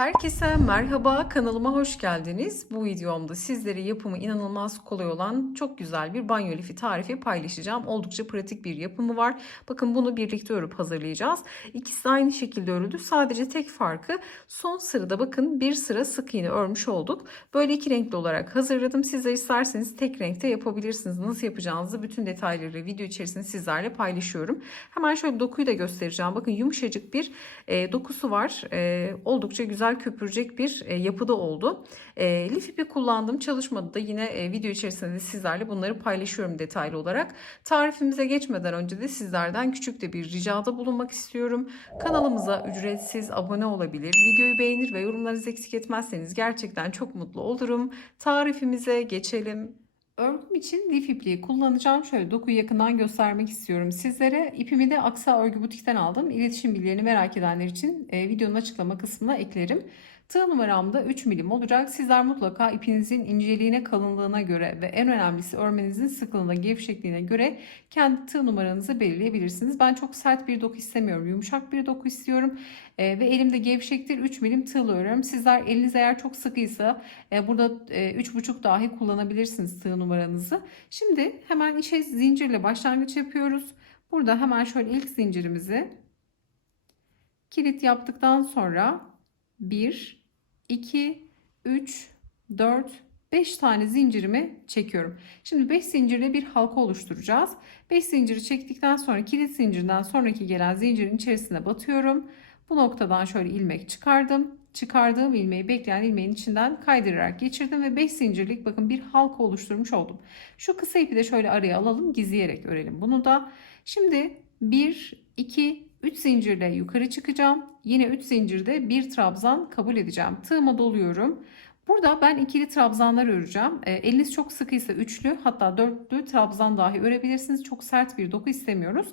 Herkese merhaba, kanalıma hoş geldiniz. Bu videomda sizlere yapımı inanılmaz kolay olan çok güzel bir banyo lifi tarifi paylaşacağım. Oldukça pratik bir yapımı var. Bakın bunu birlikte örüp hazırlayacağız. İkisi de aynı şekilde örüldü. Sadece tek farkı son sırada bakın bir sıra sık iğne örmüş olduk. Böyle iki renkli olarak hazırladım. Sizler isterseniz tek renkte yapabilirsiniz. Nasıl yapacağınızı bütün detayları video içerisinde sizlerle paylaşıyorum. Hemen şöyle dokuyu da göstereceğim. Bakın yumuşacık bir dokusu var. Oldukça güzel köpürecek bir yapıda oldu. Lif ipi kullandım. Çalışmadı da yine video içerisinde de sizlerle bunları paylaşıyorum detaylı olarak. Tarifimize geçmeden önce de sizlerden küçük de bir ricada bulunmak istiyorum. Kanalımıza ücretsiz abone olabilir, videoyu beğenir ve yorumlarınızı eksik etmezseniz gerçekten çok mutlu olurum. Tarifimize geçelim. Örgüm için lif ipliği kullanacağım. Şöyle dokuyu yakından göstermek istiyorum sizlere. İpimi de Aksa Örgü Butik'ten aldım. İletişim bilgilerini merak edenler için videonun açıklama kısmına eklerim. Tığ numaram da 3 milim olacak. Sizler mutlaka ipinizin inceliğine, kalınlığına göre ve en önemlisi örmenizin sıklığına, gevşekliğine göre kendi tığ numaranızı belirleyebilirsiniz. Ben çok sert bir doku istemiyorum. Yumuşak bir doku istiyorum. Ve elimde gevşektir. 3 milim tığla örüyorum. Sizler eliniz eğer çok sıkıysa burada 3,5 dahi kullanabilirsiniz tığ numaranızı. Şimdi hemen işe zincirle başlangıç yapıyoruz. Burada hemen şöyle ilk zincirimizi kilit yaptıktan sonra 1, 2, 3, 4, 5 tane zincirimi çekiyorum. Şimdi 5 zincirle bir halka oluşturacağız. 5 zinciri çektikten sonra kilit zincirinden sonraki gelen zincirin içerisine batıyorum. Bu noktadan şöyle ilmek çıkardım. Çıkardığım ilmeği bekleyen ilmeğin içinden kaydırarak geçirdim ve 5 zincirlik bakın bir halka oluşturmuş oldum. Şu kısa ipi de şöyle araya alalım, gizleyerek örelim bunu da. Şimdi 1, 2, 3 zincirle yukarı çıkacağım. Yine 3 zincirde bir trabzan kabul edeceğim. Tığıma doluyorum. Burada ben ikili trabzanlar öreceğim. Eliniz çok sıkıysa üçlü, hatta dörtlü trabzan dahi örebilirsiniz. Çok sert bir doku istemiyoruz.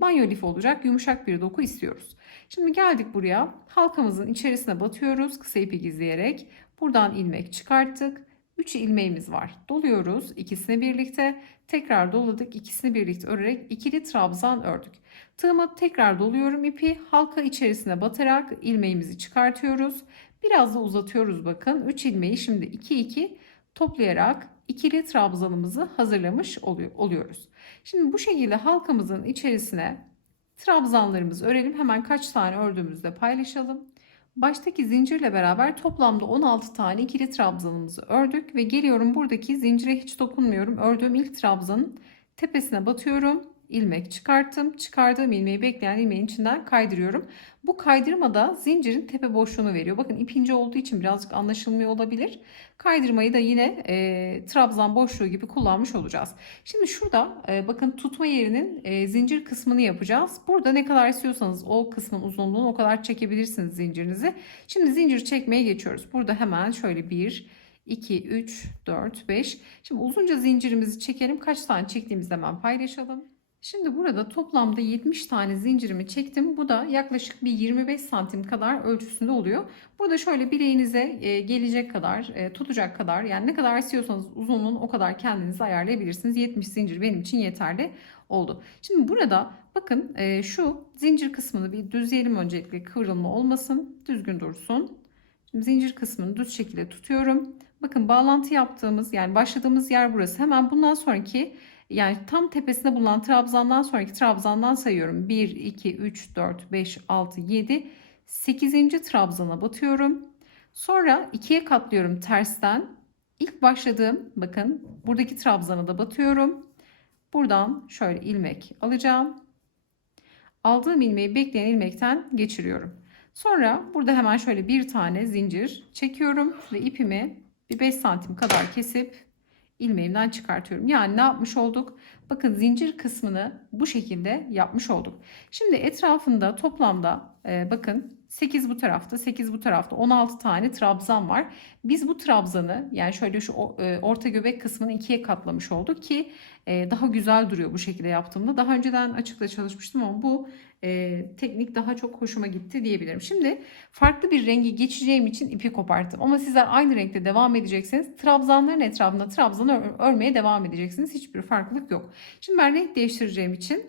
Banyo lifi olacak, yumuşak bir doku istiyoruz. Şimdi geldik buraya. Halkamızın içerisine batıyoruz kısa ipi gizleyerek. Buradan ilmek çıkarttık. 3 ilmeğimiz var. Doluyoruz ikisini birlikte. Tekrar doladık. İkisini birlikte örerek ikili trabzan ördük. Tığıma tekrar doluyorum ipi. Halka içerisine batarak ilmeğimizi çıkartıyoruz. Biraz da uzatıyoruz bakın. 3 ilmeği şimdi 2 2 toplayarak ikili trabzanımızı hazırlamış oluyoruz. Şimdi bu şekilde halkamızın içerisine trabzanlarımızı örelim. Hemen kaç tane ördüğümüzü de paylaşalım. Baştaki zincirle beraber toplamda 16 tane ikili trabzanımızı ördük ve geliyorum buradaki zincire hiç dokunmuyorum. Ördüğüm ilk trabzanın tepesine batıyorum. İlmek çıkarttım. Çıkardığım ilmeği bekleyen ilmeğin içinden kaydırıyorum. Bu kaydırmada zincirin tepe boşluğunu veriyor. Bakın ip ince olduğu için birazcık anlaşılmıyor olabilir. Kaydırmayı da yine trabzan boşluğu gibi kullanmış olacağız. Şimdi şurada bakın tutma yerinin zincir kısmını yapacağız. Burada ne kadar istiyorsanız o kısmın uzunluğunu o kadar çekebilirsiniz zincirinizi. Şimdi zincir çekmeye geçiyoruz. Burada hemen şöyle 1, 2, 3, 4, 5. Şimdi uzunca zincirimizi çekelim. Kaç tane çektiğimizi hemen paylaşalım. Şimdi burada toplamda 70 tane zincirimi çektim. Bu da yaklaşık bir 25 santim kadar ölçüsünde oluyor. Burada şöyle bileğinize gelecek kadar, tutacak kadar, yani ne kadar istiyorsanız uzunluğunu o kadar kendiniz ayarlayabilirsiniz. 70 zincir benim için yeterli oldu. Şimdi burada bakın şu zincir kısmını bir düzleyelim öncelikle, kıvrılma olmasın, düzgün dursun. Şimdi zincir kısmını düz şekilde tutuyorum. Bakın bağlantı yaptığımız, yani başladığımız yer burası. Hemen bundan sonraki, yani tam tepesinde bulunan trabzandan sonraki trabzandan sayıyorum. 1, 2, 3, 4, 5, 6, 7, 8. trabzana batıyorum. Sonra 2'ye katlıyorum tersten. İlk başladığım bakın buradaki trabzana da batıyorum. Buradan şöyle ilmek alacağım. Aldığım ilmeği bekleyen ilmekten geçiriyorum. Sonra burada hemen şöyle bir tane zincir çekiyorum ve ipimi bir 5 santim kadar kesip ilmeğimden çıkartıyorum. Yani ne yapmış olduk? Bakın zincir kısmını bu şekilde yapmış olduk. Şimdi etrafında toplamda bakın 8 bu tarafta, 8 bu tarafta, 16 tane trabzan var. Biz bu trabzanı, yani şöyle şu orta göbek kısmını ikiye katlamış olduk ki daha güzel duruyor bu şekilde yaptığımda. Daha önceden açıkta çalışmıştım ama bu teknik daha çok hoşuma gitti diyebilirim. Şimdi farklı bir rengi geçeceğim için ipi koparttım. Ama sizler aynı renkte devam edecekseniz trabzanların etrafında trabzanı örmeye devam edeceksiniz. Hiçbir farklılık yok. Şimdi ben renk değiştireceğim için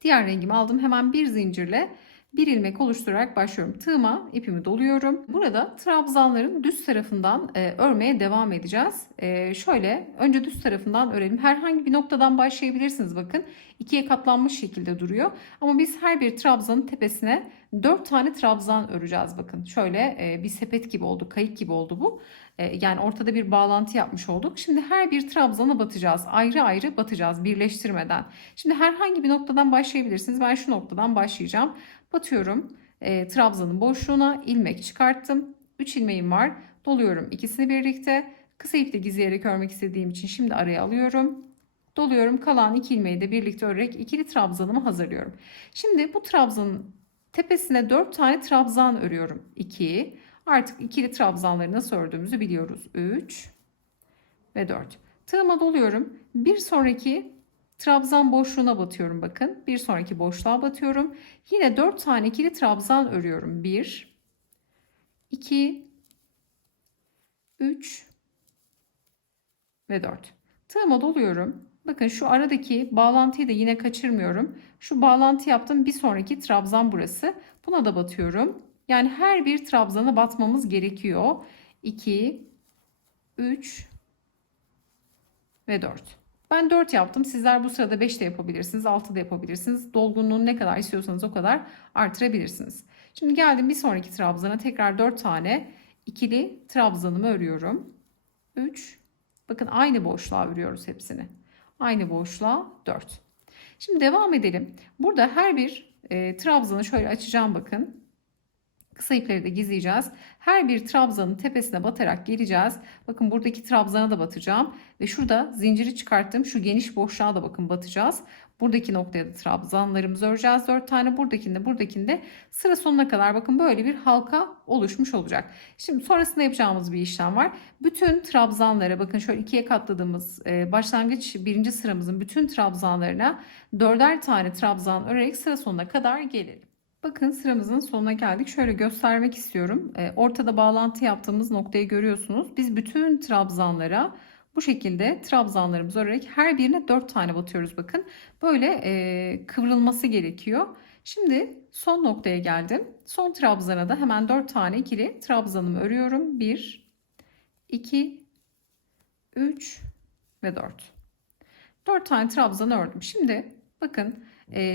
diğer rengimi aldım. Hemen bir zincirle Bir ilmek oluşturarak başlıyorum. Tığıma ipimi doluyorum. Burada trabzanların düz tarafından örmeye devam edeceğiz. Şöyle önce düz tarafından örelim. Herhangi bir noktadan başlayabilirsiniz. Bakın ikiye katlanmış şekilde duruyor. Ama biz her bir trabzanın tepesine 4 tane trabzan öreceğiz. Bakın şöyle bir sepet gibi oldu, kayık gibi oldu bu. Yani ortada bir bağlantı yapmış olduk. Şimdi her bir trabzana batacağız. Ayrı ayrı batacağız birleştirmeden. Şimdi herhangi bir noktadan başlayabilirsiniz. Ben şu noktadan başlayacağım. Batıyorum. Trabzanın boşluğuna ilmek çıkarttım. 3 ilmeğim var. Doluyorum ikisini birlikte. Kısa iple gizleyerek örmek istediğim için şimdi araya alıyorum. Doluyorum. Kalan 2 ilmeği de birlikte örerek ikili trabzanımı hazırlıyorum. Şimdi bu trabzanın tepesine 4 tane trabzan örüyorum. 2. Artık ikili trabzanları nasıl ördüğümüzü biliyoruz. 3 ve 4. Tığıma doluyorum. Bir sonraki trabzan boşluğuna batıyorum bakın. Bir sonraki boşluğa batıyorum. Yine 4 tane ikili trabzan örüyorum. 1, 2, 3 ve 4. Tığıma doluyorum. Bakın şu aradaki bağlantıyı da yine kaçırmıyorum. Şu bağlantı yaptım. Bir sonraki trabzan burası. Buna da batıyorum. Yani her bir trabzana batmamız gerekiyor. 2, 3 ve 4. Ben 4 yaptım. Sizler bu sırada 5 de yapabilirsiniz. 6 da yapabilirsiniz. Dolgunluğunu ne kadar istiyorsanız o kadar artırabilirsiniz. Şimdi geldim bir sonraki trabzana. Tekrar 4 tane ikili trabzanımı örüyorum. 3. Bakın aynı boşluğa örüyoruz hepsini. Aynı boşluğa 4. Şimdi devam edelim. Burada her bir trabzanı şöyle açacağım bakın. Kısa ipleri de gizleyeceğiz. Her bir trabzanın tepesine batarak geleceğiz. Bakın buradaki trabzana da batacağım. Ve şurada zinciri çıkarttım. Şu geniş boşluğa da bakın batacağız. Buradaki noktaya da trabzanlarımızı öreceğiz. 4 tane buradakinde sıra sonuna kadar bakın böyle bir halka oluşmuş olacak. Şimdi sonrasında yapacağımız bir işlem var. Bütün trabzanlara bakın şöyle ikiye katladığımız başlangıç birinci sıramızın bütün trabzanlarına 4'er tane trabzan örerek sıra sonuna kadar gelelim. Bakın sıramızın sonuna geldik. Şöyle göstermek istiyorum. Ortada bağlantı yaptığımız noktayı görüyorsunuz. Biz bütün trabzanlara bu şekilde trabzanlarımızı örerek her birine 4 tane batıyoruz bakın. Böyle kıvrılması gerekiyor. Şimdi son noktaya geldim. Son trabzana da hemen 4 tane ikili trabzanımı örüyorum. 1, 2, 3 ve 4. 4 tane trabzan ördüm. Şimdi bakın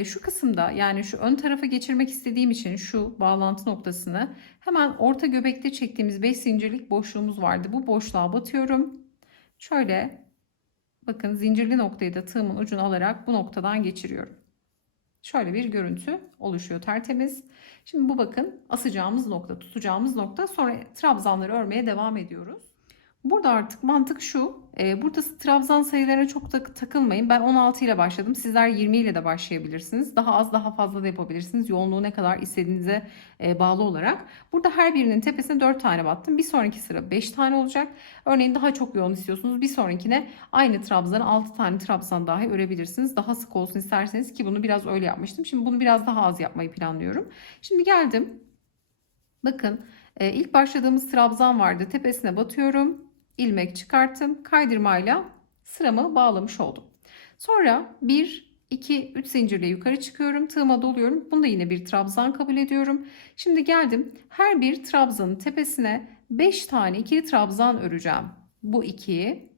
şu kısımda yani şu ön tarafa geçirmek istediğim için şu bağlantı noktasını hemen orta göbekte çektiğimiz 5 zincirlik boşluğumuz vardı. Bu boşluğa batıyorum. Şöyle bakın zincirli noktayı da tığımın ucunu alarak bu noktadan geçiriyorum. Şöyle bir görüntü oluşuyor tertemiz. Şimdi bu bakın asacağımız nokta, tutacağımız nokta. Sonra trabzanları örmeye devam ediyoruz. Burada artık mantık şu. Burada trabzan sayılarına çok takılmayın. Ben 16 ile başladım. Sizler 20 ile de başlayabilirsiniz. Daha az daha fazla da yapabilirsiniz. Yoğunluğu ne kadar istediğinize bağlı olarak. Burada her birinin tepesine 4 tane battım. Bir sonraki sıra 5 tane olacak. Örneğin daha çok yoğun istiyorsunuz. Bir sonrakine aynı trabzana 6 tane trabzan dahi örebilirsiniz. Daha sık olsun isterseniz ki bunu biraz öyle yapmıştım. Şimdi bunu biraz daha az yapmayı planlıyorum. Şimdi geldim. Bakın ilk başladığımız trabzan vardı. Tepesine batıyorum. İlmek çıkarttım. Kaydırmayla sıramı bağlamış oldum. Sonra 1, 2, 3 zincirle yukarı çıkıyorum. Tığıma doluyorum. Bunu da yine bir trabzan kabul ediyorum. Şimdi geldim. Her bir trabzanın tepesine 5 tane ikili trabzan öreceğim. Bu 2.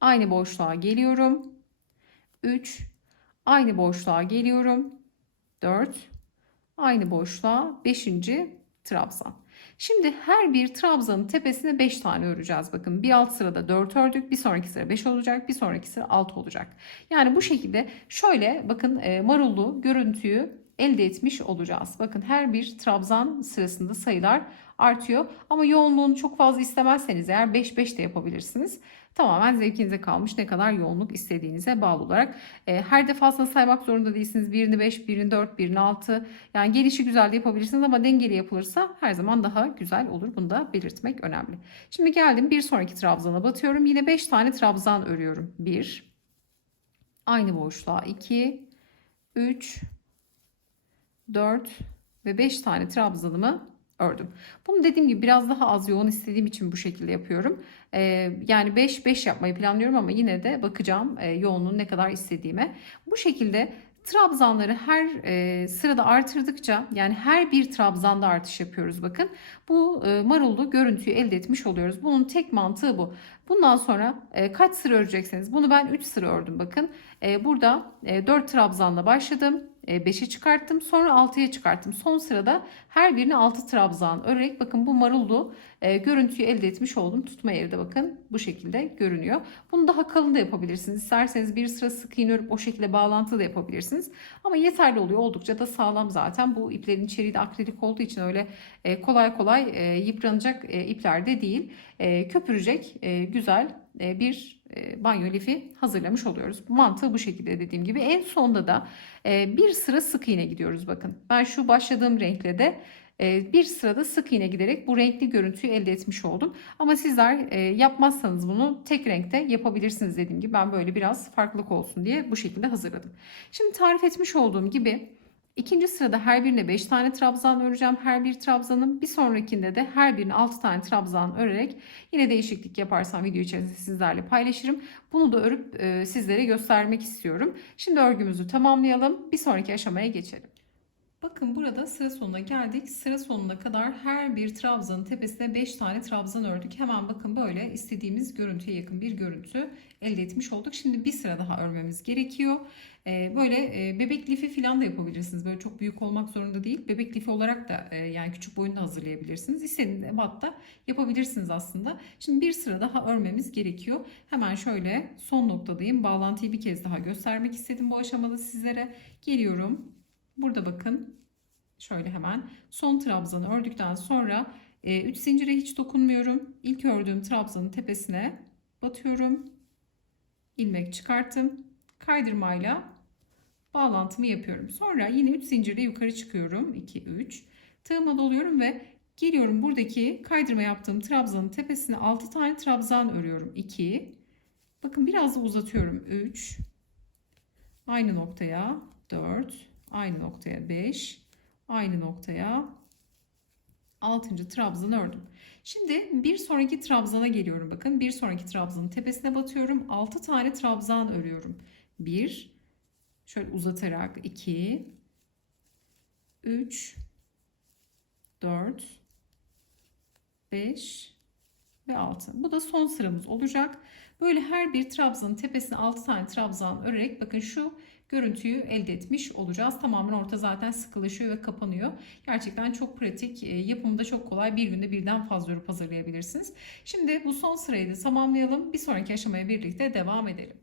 Aynı boşluğa geliyorum. 3. Aynı boşluğa geliyorum. 4. Aynı boşluğa 5. trabzan. Şimdi her bir trabzanın tepesine 5 tane öreceğiz. Bakın bir alt sırada 4 ördük. Bir sonraki sıra 5 olacak. Bir sonraki sıra 6 olacak. Yani bu şekilde şöyle bakın marullu görüntüyü elde etmiş olacağız. Bakın her bir trabzan sırasında sayılar artıyor. Ama yoğunluğunu çok fazla istemezseniz eğer 5-5 de yapabilirsiniz. Tamamen zevkinize kalmış, ne kadar yoğunluk istediğinize bağlı olarak. Her defasında saymak zorunda değilsiniz. Birini 5, birini 4, birini 6. Yani gelişi güzel de yapabilirsiniz ama dengeli yapılırsa her zaman daha güzel olur. Bunu da belirtmek önemli. Şimdi geldim bir sonraki trabzana batıyorum. Yine 5 tane trabzan örüyorum. 1, aynı boşluğa 2, 3, 4 ve 5 tane trabzanımı ördüm. Bunu dediğim gibi biraz daha az yoğun istediğim için bu şekilde yapıyorum. Yani 5-5 yapmayı planlıyorum ama yine de bakacağım yoğunluğu ne kadar istediğime. Bu şekilde Trabzanları her sırada artırdıkça, yani her bir trabzanda artış yapıyoruz bakın. Bu marullu görüntüyü elde etmiş oluyoruz. Bunun tek mantığı bu. Bundan sonra kaç sıra örecekseniz, bunu ben 3 sıra ördüm bakın. Burada 4 trabzanla başladım. 5'e çıkarttım, sonra 6'ya çıkarttım. Son sırada her birine 6 trabzan örerek bakın bu marullu görüntüyü elde etmiş oldum. Tutma yeri de bakın bu şekilde görünüyor. Bunu daha kalın da yapabilirsiniz. İsterseniz bir sıra sık iğne örüp o şekilde bağlantı da yapabilirsiniz. Ama yeterli oluyor. Oldukça da sağlam zaten. Bu iplerin içeriği de akrilik olduğu için öyle kolay kolay yıpranacak ipler de değil. Köpürecek güzel bir banyo lifi hazırlamış oluyoruz. Mantığı bu şekilde dediğim gibi. En sonda da bir sıra sık iğne gidiyoruz bakın. Ben şu başladığım renkle de bir sırada sık iğne giderek bu renkli görüntüyü elde etmiş oldum. Ama sizler yapmazsanız bunu tek renkte yapabilirsiniz dediğim gibi. Ben böyle biraz farklılık olsun diye bu şekilde hazırladım. Şimdi tarif etmiş olduğum gibi ikinci sırada her birine 5 tane trabzan öreceğim. Her bir trabzanın bir sonrakinde de her birine 6 tane trabzan örerek yine değişiklik yaparsam video içerisinde sizlerle paylaşırım. Bunu da örüp sizlere göstermek istiyorum. Şimdi örgümüzü tamamlayalım. Bir sonraki aşamaya geçelim. Bakın burada sıra sonuna geldik. Sıra sonuna kadar her bir trabzanın tepesine 5 tane trabzan ördük. Hemen bakın böyle istediğimiz görüntüye yakın bir görüntü elde etmiş olduk. Şimdi bir sıra daha örmemiz gerekiyor. Böyle bebek lifi falan da yapabilirsiniz. Böyle çok büyük olmak zorunda değil. Bebek lifi olarak da yani küçük boyunda hazırlayabilirsiniz. İstediğiniz ebatta yapabilirsiniz aslında. Şimdi bir sıra daha örmemiz gerekiyor. Hemen şöyle son noktadayım. Bağlantıyı bir kez daha göstermek istedim bu aşamada sizlere. Geliyorum. Burada bakın şöyle hemen son trabzanı ördükten sonra 3 zincire hiç dokunmuyorum. İlk ördüğüm trabzanın tepesine batıyorum. İlmek çıkarttım. Kaydırmayla bağlantımı yapıyorum. Sonra yine 3 zincirle yukarı çıkıyorum. 2 3. Tığıma doluyorum ve geliyorum buradaki kaydırma yaptığım trabzanın tepesine 6 tane trabzan örüyorum. 2. Bakın biraz da uzatıyorum. 3. Aynı noktaya 4. Aynı noktaya 5. Aynı noktaya 6. trabzanı ördüm. Şimdi bir sonraki trabzana geliyorum. Bakın bir sonraki trabzanın tepesine batıyorum. 6 tane trabzan örüyorum. 1, şöyle uzatarak 2, 3, 4, 5 ve 6. Bu da son sıramız olacak. Böyle her bir trabzanın tepesine 6 tane trabzan örerek bakın şu görüntüyü elde etmiş olacağız. Tamamen orta zaten sıkılaşıyor ve kapanıyor. Gerçekten çok pratik. Yapımı da çok kolay. Bir günde birden fazla örüp hazırlayabilirsiniz. Şimdi bu son sırayı da tamamlayalım. Bir sonraki aşamaya birlikte devam edelim.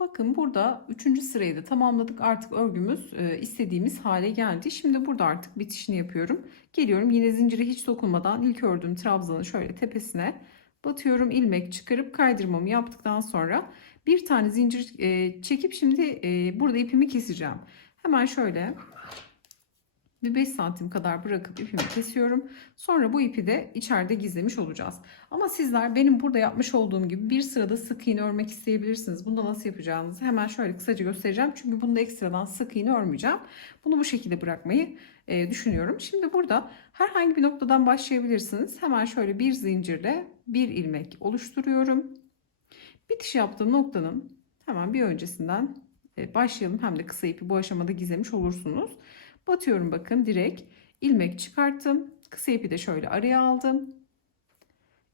Bakın burada 3. sırayı da tamamladık. Artık örgümüz istediğimiz hale geldi. Şimdi burada artık bitişini yapıyorum. Geliyorum yine zincire hiç dokunmadan ilk ördüğüm trabzanı şöyle tepesine batıyorum. İlmek çıkarıp kaydırmamı yaptıktan sonra bir tane zincir çekip şimdi burada ipimi keseceğim. Hemen şöyle bir 5 santim kadar bırakıp ipimi kesiyorum. Sonra bu ipi de içeride gizlemiş olacağız. Ama sizler benim burada yapmış olduğum gibi bir sırada sık iğne örmek isteyebilirsiniz. Bunda nasıl yapacağınızı hemen şöyle kısaca göstereceğim. Çünkü bunda ekstradan sık iğne örmeyeceğim. Bunu bu şekilde bırakmayı düşünüyorum. Şimdi burada herhangi bir noktadan başlayabilirsiniz. Hemen şöyle bir zincirle bir ilmek oluşturuyorum. Bitiş yaptığım noktanın hemen bir öncesinden başlayalım. Hem de kısa ipi bu aşamada gizlemiş olursunuz. Batıyorum bakın direkt ilmek çıkarttım. Kısa ipi de şöyle araya aldım.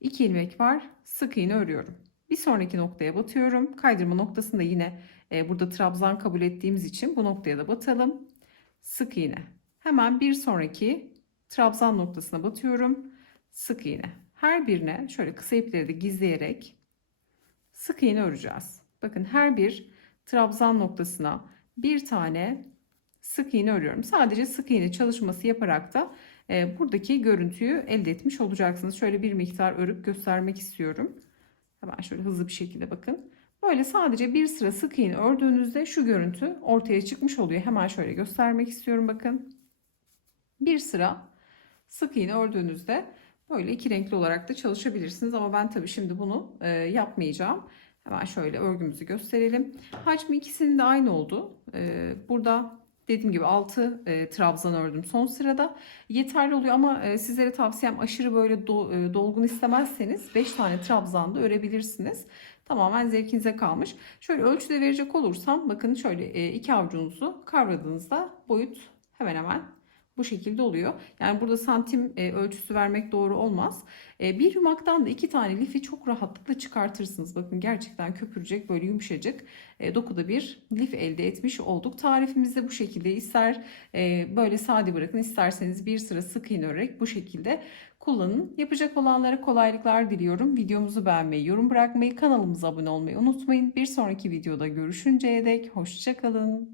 2 ilmek var. Sık iğne örüyorum. Bir sonraki noktaya batıyorum. Kaydırma noktasında yine burada trabzan kabul ettiğimiz için bu noktaya da batalım. Sık iğne. Hemen bir sonraki trabzan noktasına batıyorum. Sık iğne. Her birine şöyle kısa ipleri de gizleyerek sık iğne öreceğiz. Bakın her bir trabzan noktasına bir tane sık iğne örüyorum. Sadece sık iğne çalışması yaparak da buradaki görüntüyü elde etmiş olacaksınız. Şöyle bir miktar örüp göstermek istiyorum. Hemen şöyle hızlı bir şekilde bakın. Böyle sadece bir sıra sık iğne ördüğünüzde şu görüntü ortaya çıkmış oluyor. Hemen şöyle göstermek istiyorum bakın. Bir sıra sık iğne ördüğünüzde böyle iki renkli olarak da çalışabilirsiniz. Ama ben tabii şimdi bunu yapmayacağım. Hemen şöyle örgümüzü gösterelim. Hacmi ikisinin de aynı oldu. Burada Dediğim gibi 6 trabzan ördüm son sırada. Yeterli oluyor ama sizlere tavsiyem aşırı böyle dolgun istemezseniz 5 tane trabzan da örebilirsiniz. Tamamen zevkinize kalmış. Şöyle ölçüde verecek olursam bakın şöyle iki avucunuzu kavradığınızda boyut hemen hemen bu şekilde oluyor. Yani burada santim ölçüsü vermek doğru olmaz. Bir yumaktan da 2 tane lifi çok rahatlıkla çıkartırsınız. Bakın gerçekten köpürecek böyle yumuşacık dokuda bir lif elde etmiş olduk. Tarifimizde bu şekilde ister böyle sade bırakın isterseniz bir sıra sık iğne örerek bu şekilde kullanın. Yapacak olanlara kolaylıklar diliyorum. Videomuzu beğenmeyi, yorum bırakmayı, kanalımıza abone olmayı unutmayın. Bir sonraki videoda görüşünceye dek hoşça kalın.